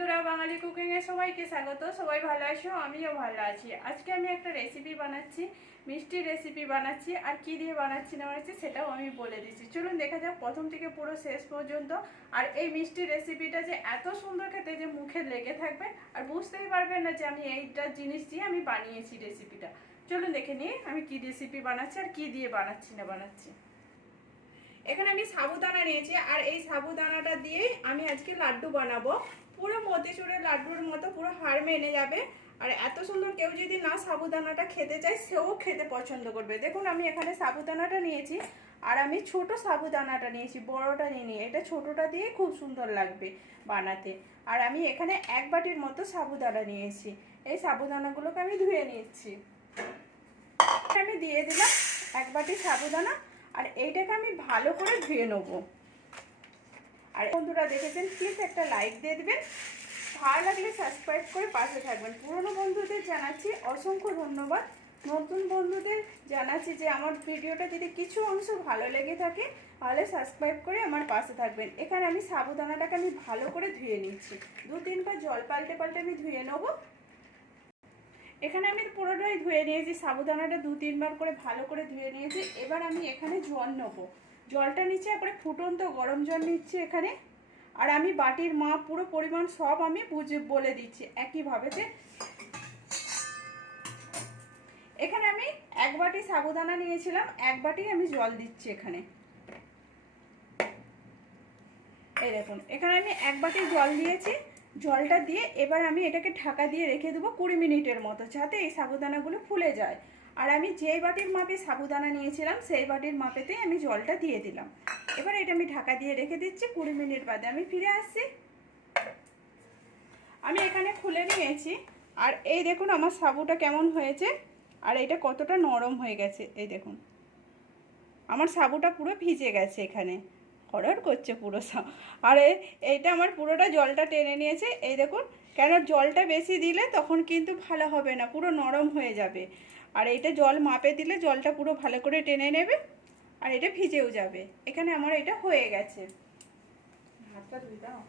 বন্ধুরা, বাঙালি কুকিং এ সবাইকে স্বাগত। সবাই ভালো আছো? আমিও ভালো আছি। আজকে আমি একটা রেসিপি বানাচ্ছি, মিষ্টি রেসিপি বানাচ্ছি, আর কি দিয়ে বানাচ্ছি না বানাচ্ছি সেটাও আমি বলে দিচ্ছি। চলুন দেখা যাক, প্রথম থেকে পুরো শেষ পর্যন্ত। আর এই মিষ্টি রেসিপিটা যে এত সুন্দর খেতে যে মুখে লেগে থাকবে, আর বুঝতেই পারবেন না যে আমি এইটা জিনিস দিয়ে আমি বানিয়েছি রেসিপিটা চলুন দেখে নিই, আমি কি রেসিপি বানাচ্ছি আর কি দিয়ে বানাচ্ছি না বানাচ্ছি। এখানে আমি সাবুদানা নিয়েছি, আর এই সাবুদানাটা দিয়ে আমি আজকে লাড্ডু বানাবো। পুরো মতিচুরের লাড্ডুর মতো পুরো হাড় মেনে যাবে। আর এত সুন্দর কেউ যদি না সাবুদানাটা খেতে চায়, সেও খেতে পছন্দ করবে। দেখুন, আমি এখানে সাবুদানাটা নিয়েছি, আর আমি ছোট সাবুদানাটা নিয়েছি, বড়টা নিয়ে নিয়ে এটা ছোটটা দিয়ে খুব সুন্দর লাগবে বানাতে। আর আমি এখানে এক বাটির মতো সাবুদানা নিয়েছি। এই সাবুদানাগুলোকে আমি ধুয়ে নিচ্ছি। আমি দিয়ে দিলাম এক বাটি সাবুদানা, আর এইটাকে আমি ভালো করে ধুয়ে নেব। আর বন্ধুরা দেখেছেন প্লিজ একটা লাইক দিয়ে দেবেন। ভালো লাগলে সাবস্ক্রাইব করে পাশে থাকবেন। পুরনো বন্ধুদের জানাচ্ছি অসংখ্য ধন্যবাদ। নতুন বন্ধুদের জানাচ্ছি যে আমার ভিডিওটা যদি কিছু অংশ ভালো লেগে থাকে, তাহলে সাবস্ক্রাইব করে আমার পাশে থাকবেন। এখানে আমি সাবুদানাটাকে আমি ভালো করে ধুয়ে নিচ্ছি। দু তিনবার জল পাল্টে পাল্টে আমি ধুয়ে নেব। এখানে আমি পুরোটাই ধুয়ে নিয়েছি, সাবুদানাটা দু তিনবার করে ভালো করে ধুয়ে নিয়েছি। এবার আমি এখানে জল নেব। জলটা নিচে একবারে ফুটন্ত গরম জল নিচ্ছি এখানে। আর আমি বাটির মাপ, পুরো পরিমাণ সব আমি বুঝে, বলে দিচ্ছি একইভাবেতে এখানে আমি এক বাটি সাবুদানা নিয়েছিলাম, এক বাটি আমি জল দিচ্ছি এখানে। এই দেখুন, এখানে আমি এক বাটি জল দিয়েছি। জলটা দিয়ে এবার আমি এটাকে ঢাকা দিয়ে রেখে দেবো কুড়ি মিনিটের মতো, যাতে এই সাবুদানাগুলো ফুলে যায়। আর আমি যেই বাটির মাপে সাবুদানা নিয়েছিলাম, সেই বাটির মাপেতেই আমি জলটা দিয়ে দিলাম। এবার এটা আমি ঢাকা দিয়ে রেখে দিচ্ছি কুড়ি মিনিট বাদে। আমি ফিরে আসছি। আমি এখানে খুলে নিয়েছি। আর এই দেখুন আমার সাবুটা কেমন হয়েছে। আর এটা কতটা নরম হয়ে গেছে, এই দেখুন। আমার সাবুটা পুরো ভিজে গেছে এখানে। হরর করছে পুরো আর এইটা আমার পুরোটা জলটা টেনে নিয়েছে। এই দেখুন কেন জলটা বেশি দিলে তখন কিন্তু ভালো হবে না পুরো নরম হয়ে যাবে। আর এটা জল মাপে দিলে জলটা পুরো ভালো করে টেনে নেবে আর এটা ভিজেও যাবে। এখানে আমার এটা হয়ে গেছে। হাতটা ধুই দাও।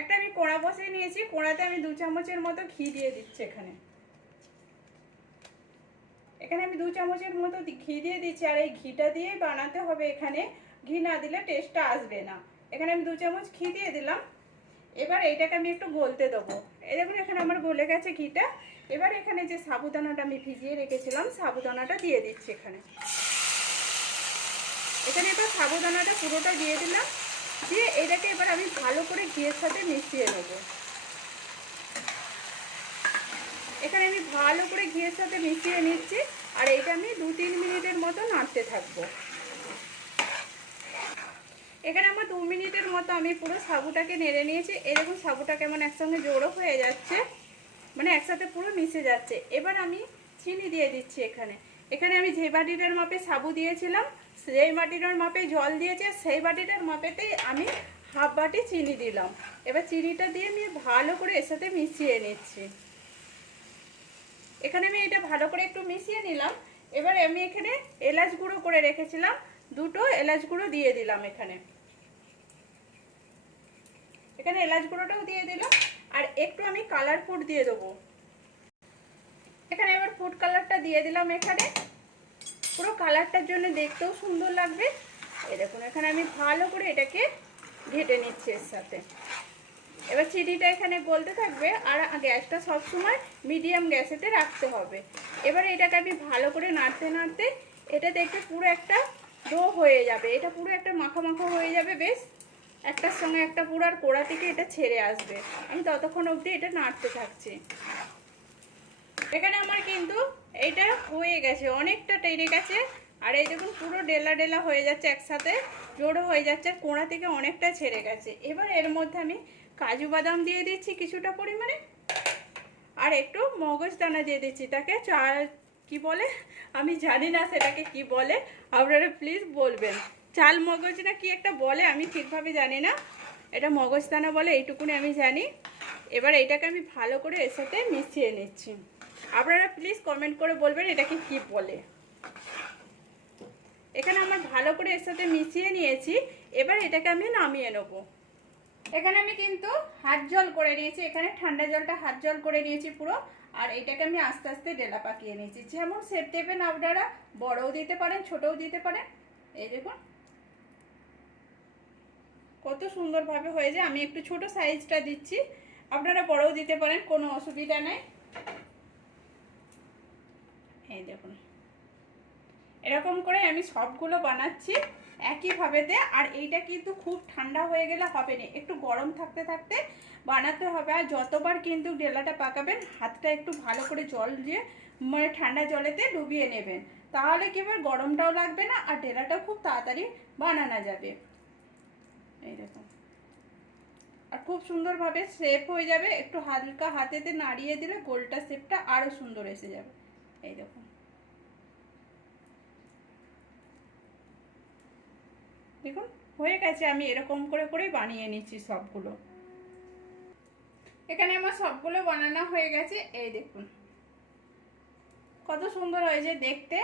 একটা আমি কোড়া বসিয়ে নিয়েছি কোড়াতে আমি দু চামচের মতো ঘি দিয়ে দিচ্ছি এখানে। এখানে আমি দু চামচের মতো ঘি দিয়ে দিচ্ছি আর এই ঘিটা দিয়েই বানাতে হবে এখানে। ঘি না দিলে টেস্টটা আসবে না। এখানে আমি দু চামচ ঘি দিয়ে দিলাম। এবার এইটাকে আমি একটু গলতে দেবো। এই দেখুন, এখানে আমার গলে গেছে ঘিটা। এবার এখানে যে সাবুদানাটা আমি ভিজিয়ে রেখেছিলাম, সাবুদানাটা দিয়ে দিচ্ছি এখানে। এখানে এবার সাবুদানাটা পুরোটা দিয়ে দিলাম। দিয়ে এটাকে এবার আমি ভালো করে ঘিয়ের সাথে মিশিয়ে নেব। এখানে আমি ভালো করে ঘিয়ের সাথে মিশিয়ে নিচ্ছি। আর এইটা আমি দু তিন মিনিটের মতো নাড়তে থাকব। এখানে আমার দু মিনিটের মতো আমি পুরো সাবুটাকে নেড়ে নিয়েছি। এরকম সাবুটা কেমন একসঙ্গে জোড়ো হয়ে যাচ্ছে। মানে একসাথে পুরো মিশে যাচ্ছে। এবার আমি চিনি দিয়ে দিচ্ছি এখানে। এখানে আমি যে বাটিটার মাপে সাবু দিয়েছিলাম, সেই বাটিটার মাপে জল দিয়েছি সেই বাটিটার মাপেতেই আমি হাফ বাটি চিনি দিলাম। এবার চিনিটা দিয়ে আমি ভালো করে এর সাথে মিশিয়ে নিচ্ছি। এখানে আমি এটা ভালো করে একটু মিশিয়ে নিলাম। এবার আমি এখানে এলাচ গুঁড়ো করে রেখেছিলাম। দুটো এলাচ গুঁড়ো দিয়ে দিলাম এখানে। এখানে এলাচ গুঁড়োটাও দিয়ে দিলাম, আর একটু আমি কালার ফুড দিয়ে দেবো। এখানে এবার ফুড কালারটা দিয়ে দিলাম এখানে। পুরো কালারটার জন্য দেখতেও সুন্দর লাগবে। এরকম এখানে আমি ভালো করে এটাকে ঘেটে নিচ্ছি এর সাথে। এবার চিনিটা এখানে গলতে থাকবে, আর গ্যাসটা সবসময় মিডিয়াম গ্যাসেতে রাখতে হবে। এবার এটাকে আমি ভালো করে নাড়তে নাড়তে, এটা দেখতে পুরো একটা ডো হয়ে যাবে। এটা পুরো একটা মাখা মাখা হয়ে যাবে, বেশ। একটার সঙ্গে একটা পুরো আর কোড়া থেকে এটা ছেড়ে আসবে। আমি ততক্ষণ অবধি এটা নাড়তে থাকছি। এখানে আমার কিন্তু এটা হয়ে গেছে, অনেকটা টেনে গেছে। আর এই দেখুন, পুরো ডেলা ডেলা হয়ে যাচ্ছে একসাথে। জোড়ো হয়ে যাচ্ছে আর কোড়া থেকে অনেকটা ছেড়ে গেছে। এবার এর মধ্যে আমি কাজু বাদাম দিয়ে দিচ্ছি কিছুটা পরিমাণে। আর একটু মগজ দানা দিয়ে দিচ্ছি। তাকে চা কি বলে? আমি জানি না সেটাকে কি বলে। আপনারা প্লিজ বলবেন। চাল মগজ না কি একটা বলে? আমি ঠিকভাবে জানি না। এটা মগজ দানা বলে, এইটুকুনি আমি জানি। এবার এটাকে আমি ভালো করে এর সাথে মিশিয়ে নিচ্ছি। আপনারা প্লিজ কমেন্ট করে বলবেন এটাকে কি বলে। এখানে আমার ভালো করে এর সাথে মিশিয়ে নিয়েছি। এবার এটাকে আমি নামিয়ে নেব। এখানে আমি কিন্তু হাত জল করে নিয়েছি, এখানে ঠান্ডা জলটা হাত জল করে নিয়েছি পুরো, আর এটাকে আমি আস্তে আস্তে ডেলা পাকিয়ে নিয়েছি। যেমন সেপ দেবেন আপনারা, বড়ও দিতে পারেন, ছোটও দিতে পারেন। এই দেখুন। কত সুন্দরভাবে হয়ে যায়। আমি একটু ছোট সাইজটা দিচ্ছি। আপনারা বড়ও দিতে পারেন, কোনো অসুবিধা নেই। এই দেখুন। এরকম করে আমি সবগুলো বানাচ্ছি। একইভাবেতে আর এইটা কিন্তু খুব ঠান্ডা হয়ে গেলে হবে না। একটু গরম থাকতে থাকতে বানাতে হবে। আর যতবার কিন্তু ডেলাটা পাকাবেন, হাতটা একটু ভালো করে জল দিয়ে মানে ঠান্ডা জলেতে ডুবিয়ে নেবেন। তাহলে কি এবার গরমটাও লাগবে না আর ডেলাটাও খুব তাড়াতাড়ি বানানো যাবে। এই দেখুন। আর খুব সুন্দরভাবে শেপ হয়ে যাবে। একটু হালকা হাতেতে নাড়িয়ে দিলে গোলটা শেপটা আরও সুন্দর এসে যাবে। এই দেখুন। দেখুন, হয়ে গেছে, আমি এরকম করে করেই বানিয়ে নিচ্ছি সবগুলো। এখানে আমার সবগুলো বানানো হয়ে গেছে, এই দেখুন। কত সুন্দর হয়েছে দেখতে।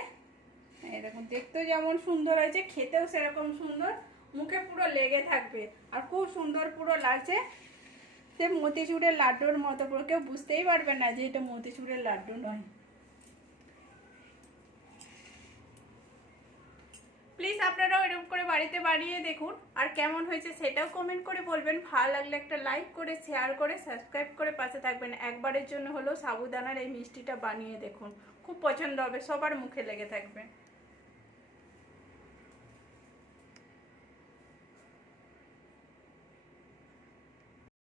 এই দেখুন, দেখতেও যেমন সুন্দর হয়েছে, খেতেও সেরকম সুন্দর, মুখে পুরো লেগে থাকবে। আর খুব সুন্দর পুরো লাগছে। সে মতিচুরের লাড্ডুর মতো পুরো, কেউ বুঝতেই পারবে না যে এটা মতিচুরের লাড্ডু নয়। প্লিজ আপনারাও এরকম করে বাড়িতে বানিয়ে দেখুন। আর কেমন হয়েছে সেটাও কমেন্ট করে বলবেন। ভালো লাগলে একটা লাইক করে শেয়ার করে সাবস্ক্রাইব করে পাশে থাকবেন। একবারের জন্য হলেও সাবুদানার এই মিষ্টিটা বানিয়ে দেখুন। খুব পছন্দ হবে, সবার মুখে লেগে থাকবে।